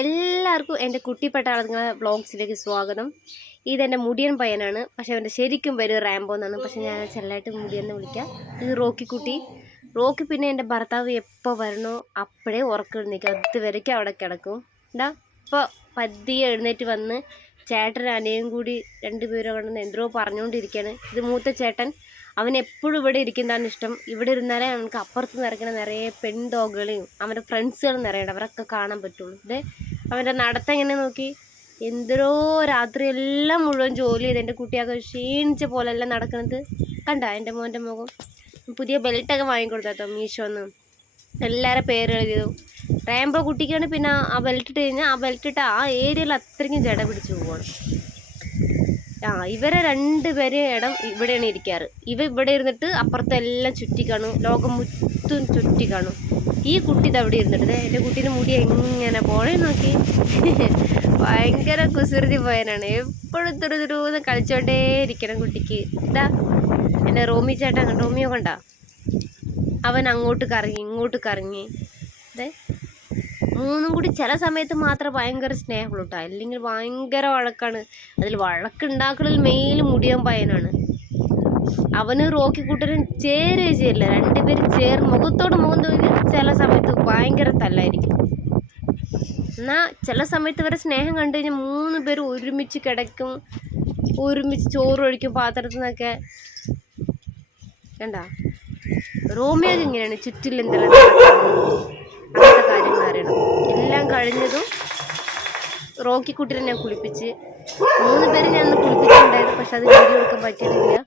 എല്ലാവർക്കും എൻ്റെ കുട്ടിപ്പട്ടാളങ്ങളെ വ്ളോഗ്സിലേക്ക് സ്വാഗതം. ഇതെൻ്റെ മുടിയൻ പയ്യനാണ്. പക്ഷേ അവൻ്റെ ശരിക്കും പേര് റാംബോ എന്നാണ്. പക്ഷേ ഞാൻ ചെല്ലായിട്ട് മുടിയെന്ന് വിളിക്കാം. ഇത് റോക്കിക്കുട്ടി. റോക്കി പിന്നെ എൻ്റെ ഭർത്താവ് എപ്പോൾ വരണോ അപ്പോഴേ ഉറക്കെഴുന്നേക്കും. അതുവരയ്ക്കും അവിടെ കിടക്കും. എന്താ ഇപ്പോൾ പതിയെ എഴുന്നേറ്റ് വന്ന് ചേട്ടൻ അനിയും കൂടി രണ്ടുപേരും കണ്ടെന്ന് എന്തോ പറഞ്ഞുകൊണ്ടിരിക്കുകയാണ്. ഇത് മൂത്ത ചേട്ടൻ. അവൻ എപ്പോഴും ഇവിടെ ഇരിക്കുന്നതാണ് ഇഷ്ടം. ഇവിടെ ഇരുന്നാലേ നമുക്ക് അപ്പുറത്ത് നിറയ്ക്കണ നിറയെ പെൺഡോഗുകളെയും അവൻ്റെ ഫ്രണ്ട്സുകളും നിറയണം, അവരൊക്കെ കാണാൻ പറ്റുള്ളൂ. ഇത് അവൻ്റെ നടത്തം എങ്ങനെ നോക്കി, എന്തോ രാത്രിയെല്ലാം മുഴുവൻ ജോലി ചെയ്ത് എൻ്റെ കുട്ടിയൊക്കെ ക്ഷീണിച്ച പോലെല്ലാം നടക്കുന്നത് കണ്ട. എൻ്റെ മോൻ്റെ മുഖം. പുതിയ ബെൽറ്റൊക്കെ വാങ്ങിക്കൊടുത്താട്ടോ മീഷോന്ന്. എല്ലാവരുടെ പേര് എഴുതിയതു. റാംബോ കുട്ടിക്കാണ്. പിന്നെ ആ ബെൽറ്റ് ഇട്ട് കഴിഞ്ഞാൽ ആ ബെൽറ്റ് ഇട്ട് ആ ഏരിയയിൽ അത്രയ്ക്കും ജട പിടിച്ച് പോവാണ്. ഇവരെ രണ്ടുപേരെയും ഇടം ഇവിടെയാണ് ഇരിക്കാറ്. ഇവിടെ ഇരുന്നിട്ട് അപ്പുറത്തെല്ലാം ചുറ്റി കാണും, ലോകം മുറ്റും ചുറ്റി കാണും. ഈ കുട്ടി ഇതവിടെ ഇരുന്നിട്ട് എൻ്റെ കുട്ടീൻ്റെ മുടി എങ്ങനെ പോണേ നോക്കി. ഭയങ്കര കുസൃതി പോയനാണ്. എപ്പോഴും തുരുതുരുന്ന് കളിച്ചോണ്ടേ ഇരിക്കണം കുട്ടിക്ക്. ഇതാ എൻ്റെ റോമി ചേട്ടൻ, റോമിയോ കണ്ട, അവൻ അങ്ങോട്ട് കറങ്ങി ഇങ്ങോട്ട് കറങ്ങി. അതെ മൂന്നും കൂടി ചില സമയത്ത് മാത്രം ഭയങ്കര സ്നേഹമുള്ളൂ കേട്ടോ, അല്ലെങ്കിൽ ഭയങ്കര വഴക്കാണ്. അതിൽ വഴക്കുണ്ടാക്കലിൽ മെയിൻ മുടിയൻ പയ്യനാണ്. അവന് റോക്കിക്കൂട്ടനും ചേരുകയും ചെയ്യില്ല. രണ്ടുപേരും ചേർന്ന് മുഖത്തോട് മുഖം തോന്നി ചില സമയത്ത് ഭയങ്കര തല്ലായിരിക്കും. എന്നാൽ ചില സമയത്ത് ഇവരെ സ്നേഹം കണ്ടു കഴിഞ്ഞാൽ മൂന്ന് പേരും ഒരുമിച്ച് കിടക്കും, ഒരുമിച്ച് ചോറ് ഒഴിക്കും പാത്രത്തിൽ നിന്നൊക്കെ. കണ്ട റോമിയോക്ക് ഇങ്ങനെയാണ്, ചുറ്റിലെന്തെല്ലാം അങ്ങനത്തെ കാര്യങ്ങൾ അറിയണം. എല്ലാം കഴിഞ്ഞതും റോക്കിക്കുട്ടിനെ ഞാൻ കുളിപ്പിച്ച്, മൂന്ന് പേര് ഞാൻ ഒന്ന് കുളിപ്പിച്ചിട്ടുണ്ടായിരുന്നു. പക്ഷെ അത് വീഡിയോ എടുക്കാൻ പറ്റിയിട്ടില്ല.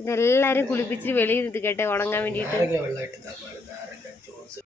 ഇതെല്ലാവരും കുളിപ്പിച്ച് വെളിയിൽ നിന്ന് കേട്ടെ ഉണങ്ങാൻ വേണ്ടിയിട്ട്.